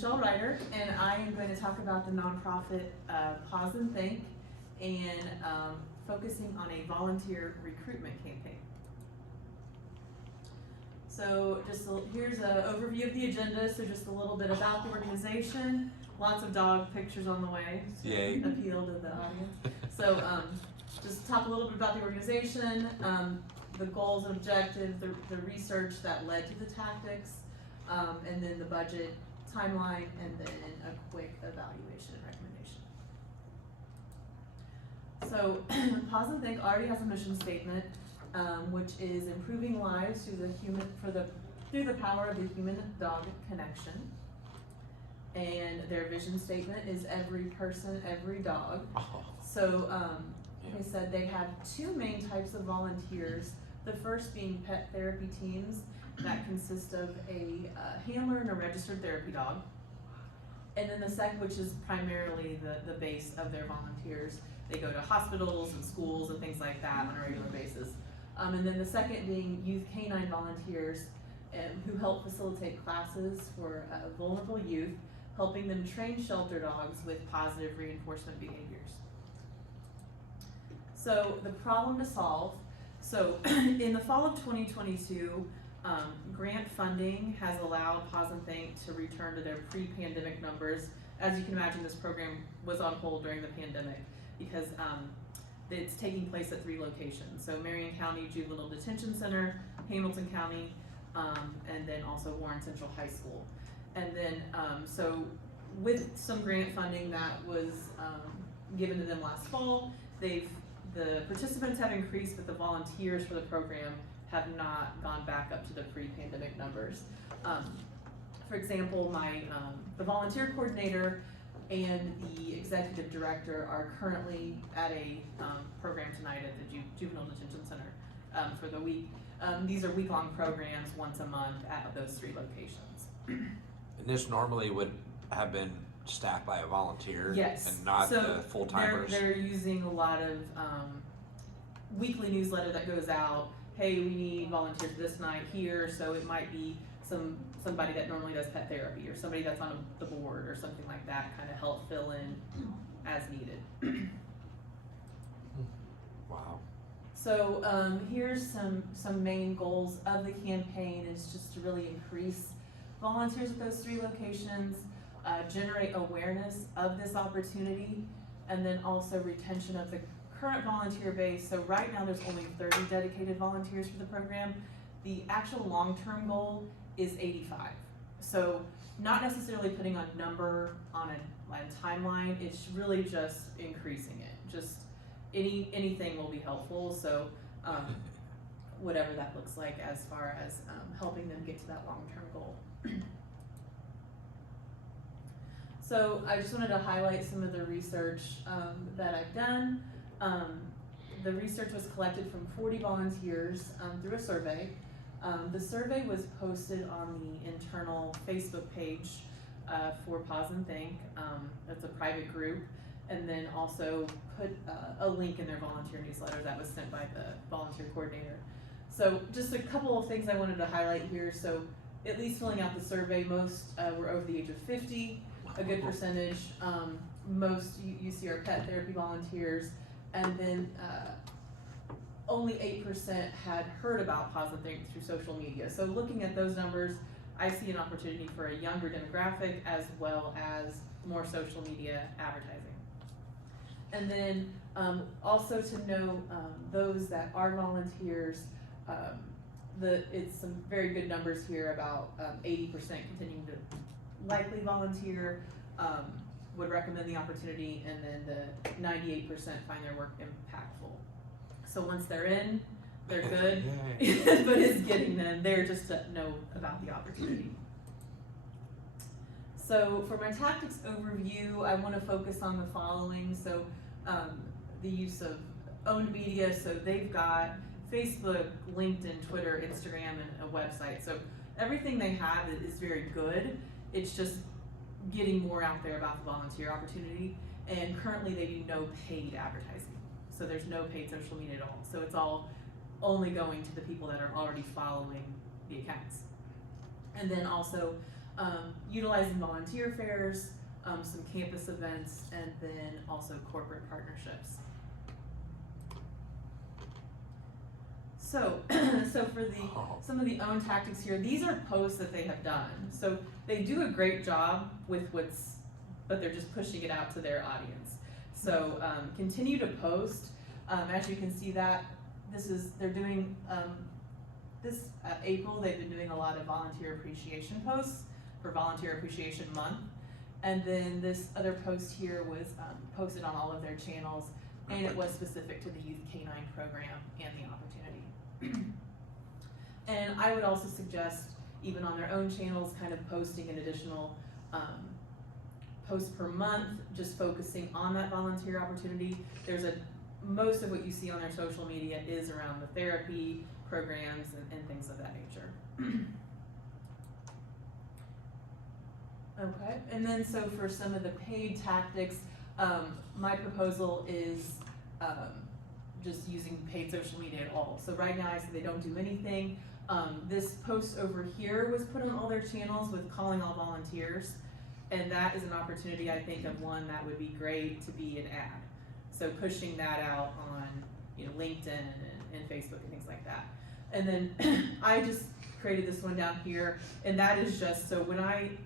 Michelle Reuter, and I am going to talk about the nonprofit Paws and Think and focusing on a volunteer recruitment campaign. So here's an overview of the agenda, so just a little bit about the organization. Lots of dog pictures on the way to Yay. appeal to the audience. So just talk a little bit about the organization, the goals and objectives, the research that led to the tactics, and then the budget timeline, and then a quick evaluation and recommendation. So Paws and Think already has a mission statement, which is improving lives through the power of the human-dog connection. And their vision statement is every person, every dog. Oh. So like I said, they have two main types of volunteers. The first being pet therapy teams that consist of a handler and a registered therapy dog. And then the second, which is primarily the base of their volunteers. They go to hospitals and schools and things like that on a regular basis. And then the second being youth canine volunteers who help facilitate classes for vulnerable youth, helping them train shelter dogs with positive reinforcement behaviors. So the problem to solve. So in the fall of 2022, grant funding has allowed Paws and Think to return to their pre-pandemic numbers. As you can imagine, this program was on hold during the pandemic because it's taking place at 3 locations. So Marion County Juvenile Detention Center, Hamilton County, and then also Warren Central High School. And then, so with some grant funding that was given to them last fall, the participants have increased, but the volunteers for the program have not gone back up to the pre-pandemic numbers. For example, the volunteer coordinator and the executive director are currently at a program tonight at the Juvenile Detention Center for the week. These are week-long programs once a month at those 3 locations. And this normally would have been staffed by a volunteer, yes, and not the full-timers? They're using a lot of weekly newsletter that goes out. Hey, we need volunteers this night here, so it might be somebody that normally does pet therapy or somebody that's on the board or something like that, kind of help fill in as needed. Wow. So here's some main goals of the campaign is just to really increase volunteers at those 3 locations, generate awareness of this opportunity, and then also retention of the current volunteer base. So right now there's only 30 dedicated volunteers for the program. The actual long-term goal is 85. So not necessarily putting a number on a timeline, it's really just increasing it. Just anything will be helpful. So whatever that looks like as far as helping them get to that long-term goal. So I just wanted to highlight some of the research that I've done. The research was collected from 40 volunteers through a survey. The survey was posted on the internal Facebook page for Paws and Think. That's a private group, and then also put a link in their volunteer newsletter that was sent by the volunteer coordinator. So just a couple of things I wanted to highlight here. So at least filling out the survey, most were over the age of 50, a good percentage. Most you see are pet therapy volunteers, and then only 8% had heard about Paws and Think through social media. So looking at those numbers, I see an opportunity for a younger demographic as well as more social media advertising. And then also to know those that are volunteers, it's some very good numbers here about 80% continuing to likely volunteer, would recommend the opportunity, and then the 98% find their work impactful. So once they're in, they're good, but it's getting them there just to know about the opportunity. So for my tactics overview, I want to focus on the following. So the use of owned media, so they've got Facebook, LinkedIn, Twitter, Instagram, and a website. So everything they have is very good. It's just getting more out there about the volunteer opportunity. And currently they do no paid advertising. So there's no paid social media at all. So it's all only going to the people that are already following the accounts. And then also utilizing volunteer fairs, some campus events, and then also corporate partnerships. So, so for some of the own tactics here, these are posts that they have done. So they do a great job with but they're just pushing it out to their audience. So continue to post. As you can see that, they're doing, this April, they've been doing a lot of volunteer appreciation posts for Volunteer Appreciation Month. And then this other post here was posted on all of their channels, and it was specific to the Youth K-9 program and the opportunity. And I would also suggest, even on their own channels, kind of posting an additional post per month, just focusing on that volunteer opportunity. Most of what you see on their social media is around the therapy programs and things of that nature. Okay, and then so for some of the paid tactics, my proposal is just using paid social media at all. So right now I said they don't do anything. This post over here was put on all their channels with calling all volunteers, and that is an opportunity, I think, of one that would be great to be an ad. So pushing that out on LinkedIn and Facebook and things like that. And then I just created this one down here, and that is just, so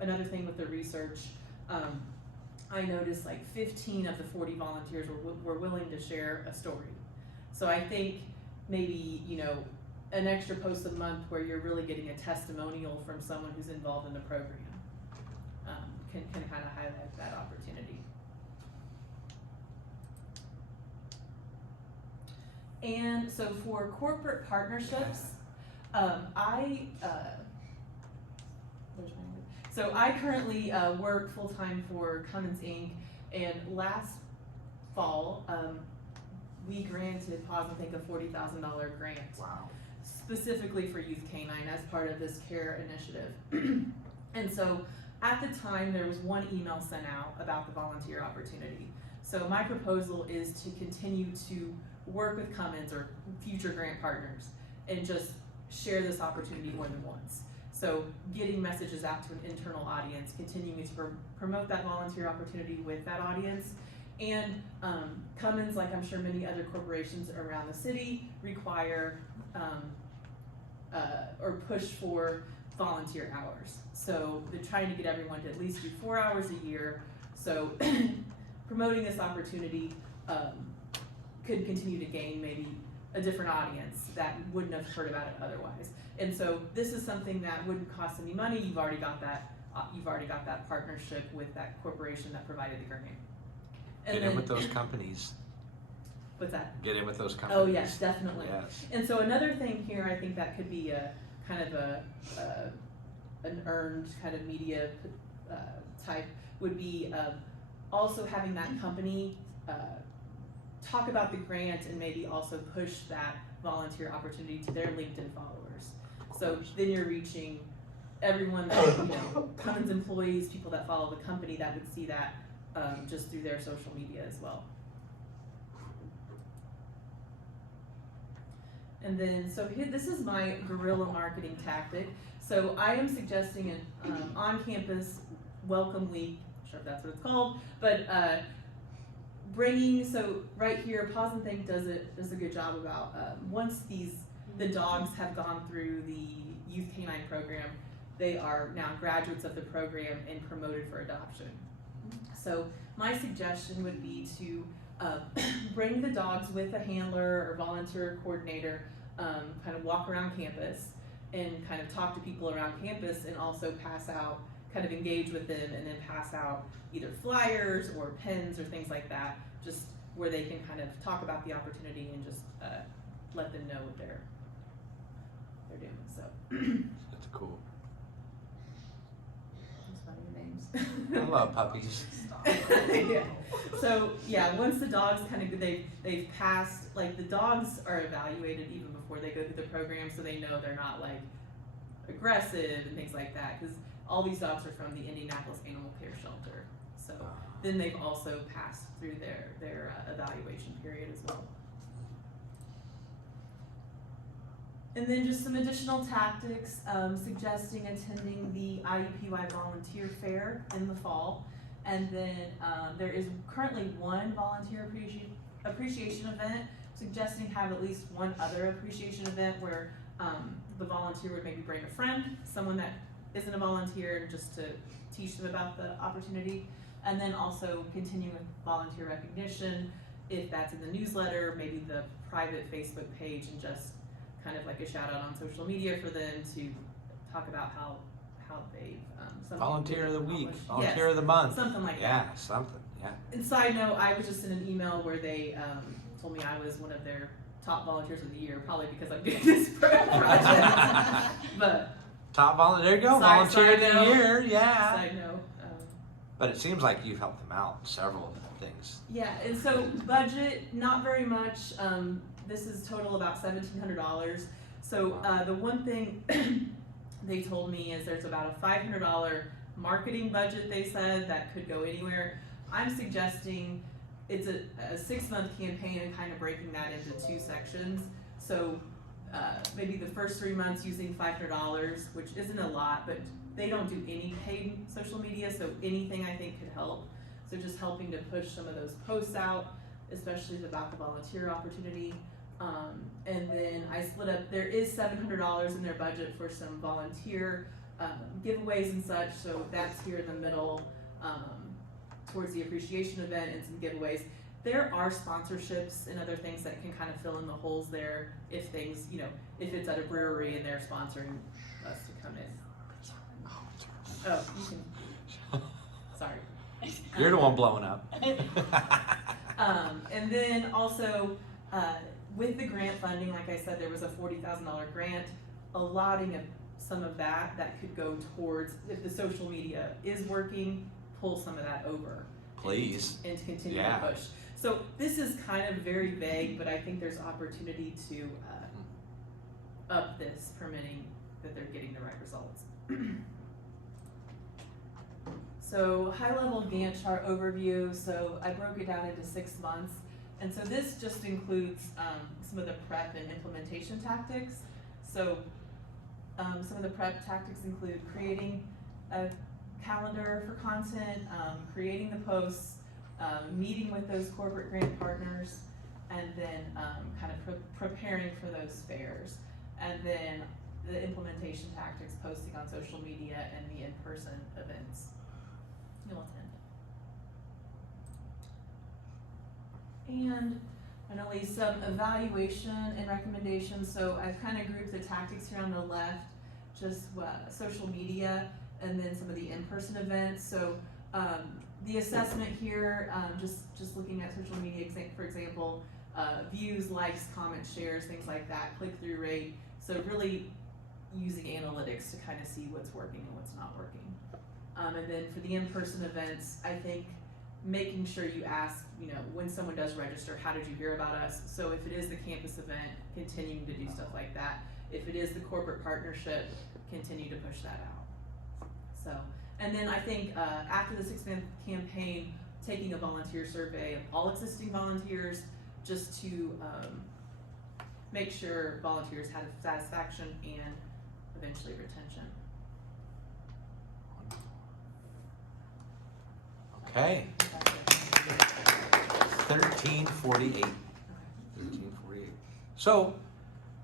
another thing with the research, I noticed like 15 of the 40 volunteers were willing to share a story. So I think maybe, an extra post a month where you're really getting a testimonial from someone who's involved in the program can kind of highlight that opportunity. And so for corporate partnerships, so I currently work full-time for Cummins Inc. And last fall, we granted Paws and Think a $40,000 grant. Wow. Specifically for Youth K-9 as part of this CARE initiative. And so at the time, there was one email sent out about the volunteer opportunity. So my proposal is to continue to work with Cummins or future grant partners and just share this opportunity more than once. So getting messages out to an internal audience, continuing to promote that volunteer opportunity with that audience. And Cummins, like I'm sure many other corporations around the city, require or push for volunteer hours. So they're trying to get everyone to at least do 4 hours a year. So promoting this opportunity could continue to gain maybe a different audience that wouldn't have heard about it otherwise. And so this is something that wouldn't cost any money. You've already got that partnership with that corporation that provided the grant. And Get in with those companies. What's that? Get in with those companies. Oh yes, definitely. Yes. And so another thing here, I think that could be a kind of an earned kind of media type would be also having that company talk about the grant and maybe also push that volunteer opportunity to their LinkedIn followers. So then you're reaching everyone that, Cummins employees, people that follow the company that would see that just through their social media as well. And then, so here, this is my guerrilla marketing tactic. So I am suggesting an on-campus welcome week, not sure if that's what it's called, but so right here, Paws and Think does a good job about once the dogs have gone through the Youth K-9 program, they are now graduates of the program and promoted for adoption. So my suggestion would be to bring the dogs with a handler or volunteer coordinator, kind of walk around campus and kind of talk to people around campus, and also pass out, kind of engage with them, and then pass out either flyers or pens or things like that, just where they can kind of talk about the opportunity and just let them know what they're doing. So That's cool. just find your names. I love puppies. Yeah. So yeah, once the dogs kind of they've passed, like the dogs are evaluated even before they go through the program, so they know they're not like aggressive and things like that, because all these dogs are from the Indianapolis Animal Care Shelter. So then they've also passed through their evaluation period as well. And then just some additional tactics, suggesting attending the IUPY Volunteer Fair in the fall. And then there is currently one volunteer appreciation event, suggesting have at least one other appreciation event where the volunteer would maybe bring a friend, someone that isn't a volunteer, just to teach them about the opportunity. And then also continue with volunteer recognition, if that's in the newsletter, maybe the private Facebook page, and just kind of like a shout out on social media for them to talk about how they've Volunteer of the week, accomplished. volunteer Yes, of the month. something like Yeah, that. something, yeah. And side note, I was just in an email where they told me I was one of their top volunteers of the year, probably because I'm doing this project. But Top volunteer, there you go, Side volunteer of the note. year, yeah. side note, But it seems like you've helped them out several things. yeah, and so budget, not very much. This is total about $1,700. So the one thing they told me is there's about a $500 marketing budget, they said, that could go anywhere. I'm suggesting it's a 6-month campaign and kind of breaking that into 2 sections. So maybe the first 3 months using $500, which isn't a lot, but they don't do any paid social media, so anything I think could help. So just helping to push some of those posts out, especially about the volunteer opportunity. And then I split up, there is $700 in their budget for some volunteer giveaways and such, so that's here in the middle, towards the appreciation event and some giveaways. There are sponsorships and other things that can kind of fill in the holes there if things, if it's at a brewery and they're sponsoring us to come in. Oh, you can, sorry. You're the one blowing up. And then also, with the grant funding, like I said, there was a $40,000 grant, allotting some of that could go towards, if the social media is working, pull some of that over. Please. And to continue Yeah. to push. So this is kind of very vague, but I think there's opportunity to up this, permitting that they're getting the right results. So high level Gantt chart overview, so I broke it down into 6 months. And so this just includes some of the prep and implementation tactics. So some of the prep tactics include creating a calendar for content, creating the posts, meeting with those corporate grant partners, and then kind of preparing for those fairs. And then the implementation tactics, posting on social media, and the in-person events you'll attend. And finally, some evaluation and recommendations. So I've kind of grouped the tactics here on the left, just social media, and then some of the in-person events. So the assessment here, just looking at social media, for example, views, likes, comments, shares, things like that, click-through rate. So really using analytics to kind of see what's working and what's not working. And then for the in-person events, I think making sure you ask, when someone does register, how did you hear about us? So if it is the campus event, continuing to do stuff like that. If it is the corporate partnership, continue to push that out. So, and then I think after the 6-month campaign, taking a volunteer survey of all existing volunteers, just to make sure volunteers had satisfaction and eventually retention. Okay. 1348. 1348. So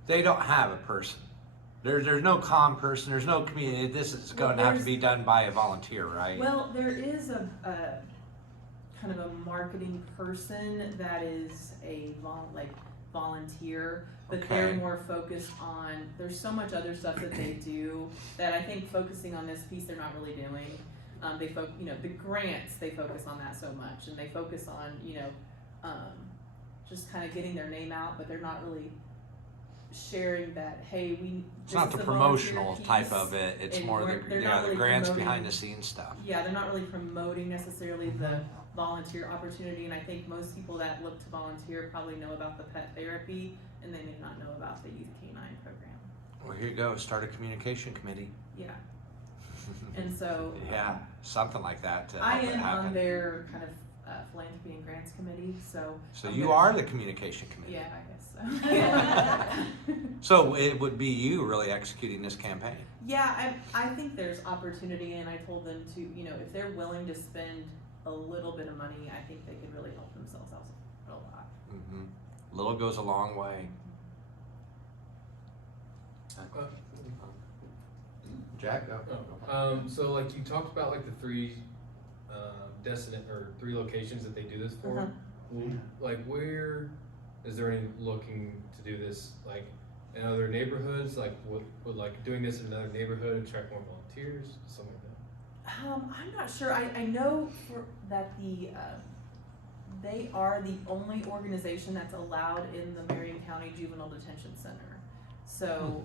they don't have a person. There's no comm person. There's no community. This is going to have to be done by a volunteer, right? Well, there is a kind of a marketing person that is a volunteer, but Okay. they're more focused on. There's so much other stuff that they do that I think focusing on this piece they're not really doing. The grants, they focus on that so much, and they focus on just kind of getting their name out, but they're not really sharing that. Hey, It's not the promotional type of it. It's more the really grants promoting, behind the scenes stuff. Yeah, they're not really promoting necessarily the volunteer opportunity, and I think most people that look to volunteer probably know about the pet therapy, and they may not know about the youth canine program. Well, here you go. Start a communication committee. Yeah. And so yeah, something like that. To I help it am happen. on their kind of Philanthropy and Grants Committee, so. So I'm you gonna- are the communication committee. Yeah, I guess so. So it would be you really executing this campaign. Yeah, I think there's opportunity, and I told them to, you know, if they're willing to spend a little bit of money, I think they could really help themselves out a lot. Little goes a long way. Jack, go. So like you talked about like the three three locations that they do this for. Uh-huh. Well, like where is there any looking to do this like in other neighborhoods? Like would like doing this in another neighborhood attract more volunteers, something like that? I'm not sure. I know that they are the only organization that's allowed in the Marion County Juvenile Detention Center. So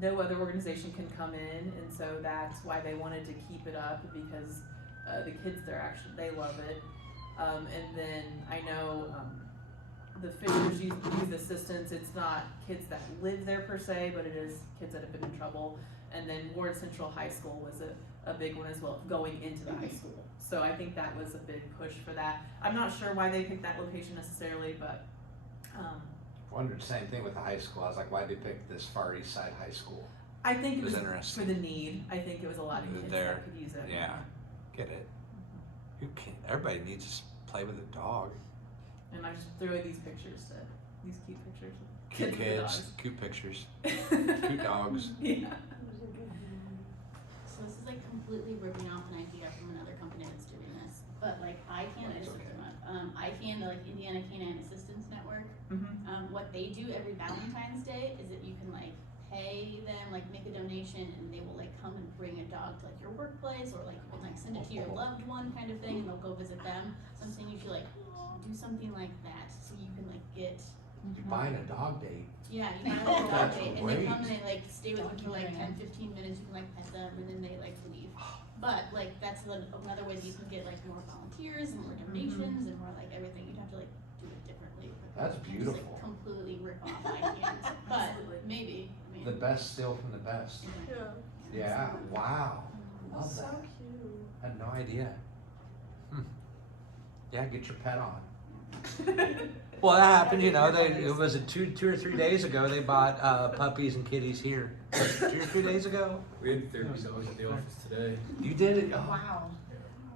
no other organization can come in, and so that's why they wanted to keep it up, because the kids there they love it. And then I know the Fishers youth assistance. It's not kids that live there per se, but it is kids that have been in trouble. And then Ward Central High School was a big one as well, going into the high school. So I think that was a big push for that. I'm not sure why they picked that location necessarily, but Wondered the same thing with the high school. I was like, why'd they pick this Far East Side High School? I think it was interesting. for the need. I think it was a lot of kids There. that could use it. Yeah, get it. Who can't? Everybody needs to play with a dog. And I just threw away these pictures, these cute pictures. of Cute with kids, dogs. cute pictures, cute dogs. Yeah. So this is like completely ripping off an idea from another company that's doing this, but like ICANN, I That's just looked okay. them up. ICANN, the like Indiana Canine Assistance Network, Mm-hmm. what they do every Valentine's Day is that you can like pay them, like make a donation, and they will like come and bring a dog to like your workplace, or like you can like send it to your loved one kind of thing, and they'll go visit them. So I'm saying you should like do something like that, so you can like get. You're buying a dog date. Yeah, you can have a dog That's date, and they come and great. they like stay with you for like 10-15 minutes, you can like pet them, and then they like leave. But like that's another way that you can get like more volunteers and more donations and more like everything. You'd have to like do it differently. That's You can't beautiful. Just, like, completely rip off ICANN, but Absolutely. maybe. I mean, The best still from the best. Yeah. Yeah, wow. Love So that. cute. Had no idea. Yeah, get your pet on. Well, that happened, you know, it was two or 3 days ago, they bought puppies and kitties here. 2 or 3 days ago? We had therapy dogs at the office today. You did it? Oh. wow.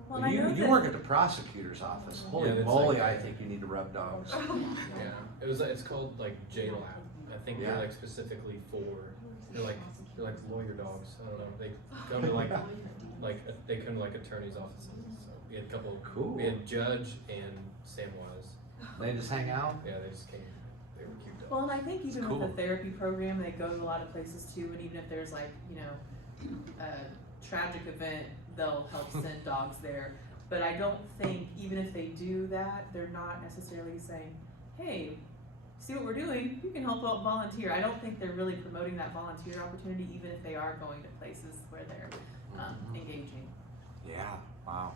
Well, I know You that- work at the prosecutor's office. Holy Yeah, it's moly, like- I think you need to rub dogs. Yeah, it's called like J-Lab. I think Yeah. they're like specifically for they're like lawyer dogs. I don't know. They come to they come to like attorneys' offices. So we had a couple. Cool. We had Judge and Samwise. They just hang out? Yeah, they just came. They were cute dogs. Well, and I think even Cool. with the therapy program, they go to a lot of places too, and even if there's like, you know, a tragic event, they'll help send dogs there. But I don't think, even if they do that, they're not necessarily saying, hey, see what we're doing, you can help out volunteer. I don't think they're really promoting that volunteer opportunity, even if they are going to places where they're engaging. Yeah, wow.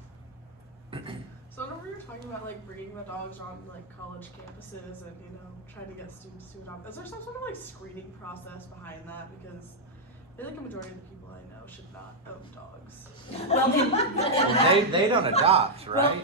So whenever you're talking about like bringing the dogs on like college campuses and trying to get students to adopt, is there some sort of like screening process behind that? Because I feel like a majority of the people I know should not own dogs. Well, They don't adopt, right?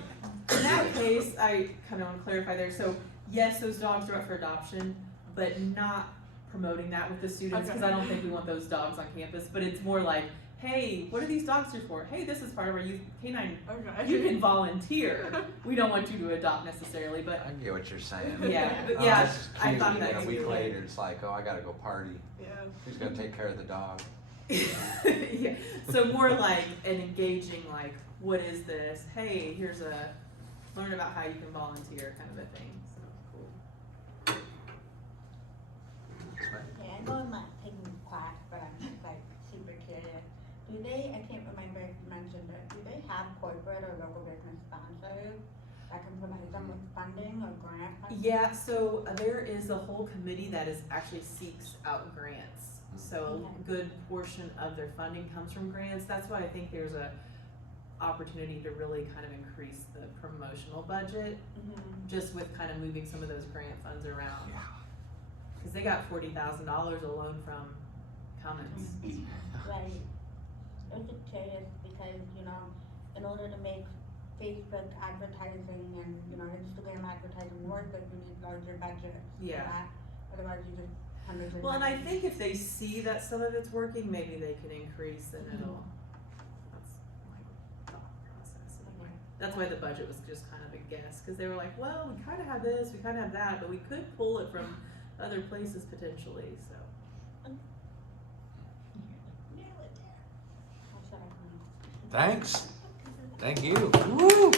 In that case, I kind of want to clarify there. So yes, those dogs are up for adoption, but not promoting that with the students, because I don't think we want those dogs on campus. But it's more like, hey, what are these dogs here for? Hey, this is part of our youth canine. Okay. You can volunteer. We don't want you to adopt necessarily, but I get what you're saying. yeah, Oh, yeah. this is I cute. thought And that a week too. later, it's like, oh, I gotta go party. Yeah. Who's gonna take care of the dog? Yeah. So more like an engaging, like, what is this? Hey, here's learn about how you can volunteer kind of a thing. So cool. Yeah, I know I'm not taking the class, but I'm just like super curious. Do they, I can't remember if you mentioned it, do they have corporate or local business sponsors that can provide them with funding or grant funding? Yeah, so there is a whole committee that actually seeks out grants. So a good portion of their funding comes from grants. That's why I think there's a opportunity to really kind of increase the promotional budget, just with kind of moving some of those grant funds around. Yeah. Cause they got $40,000 alone from Cummins. Right. I was just curious because, in order to make Facebook advertising and, you know, Instagram advertising work, but you need larger budgets for Yeah. that. Otherwise you just hundreds of. Well, and I think if they see that some of it's working, maybe they can increase and it'll, that's my thought process anyway. That's why the budget was just kind of a guess, cause they were like, well, we kinda have this, we kinda have that, but we could pull it from other places potentially, so. I'll shut up now. Thanks. Thank you. Woo!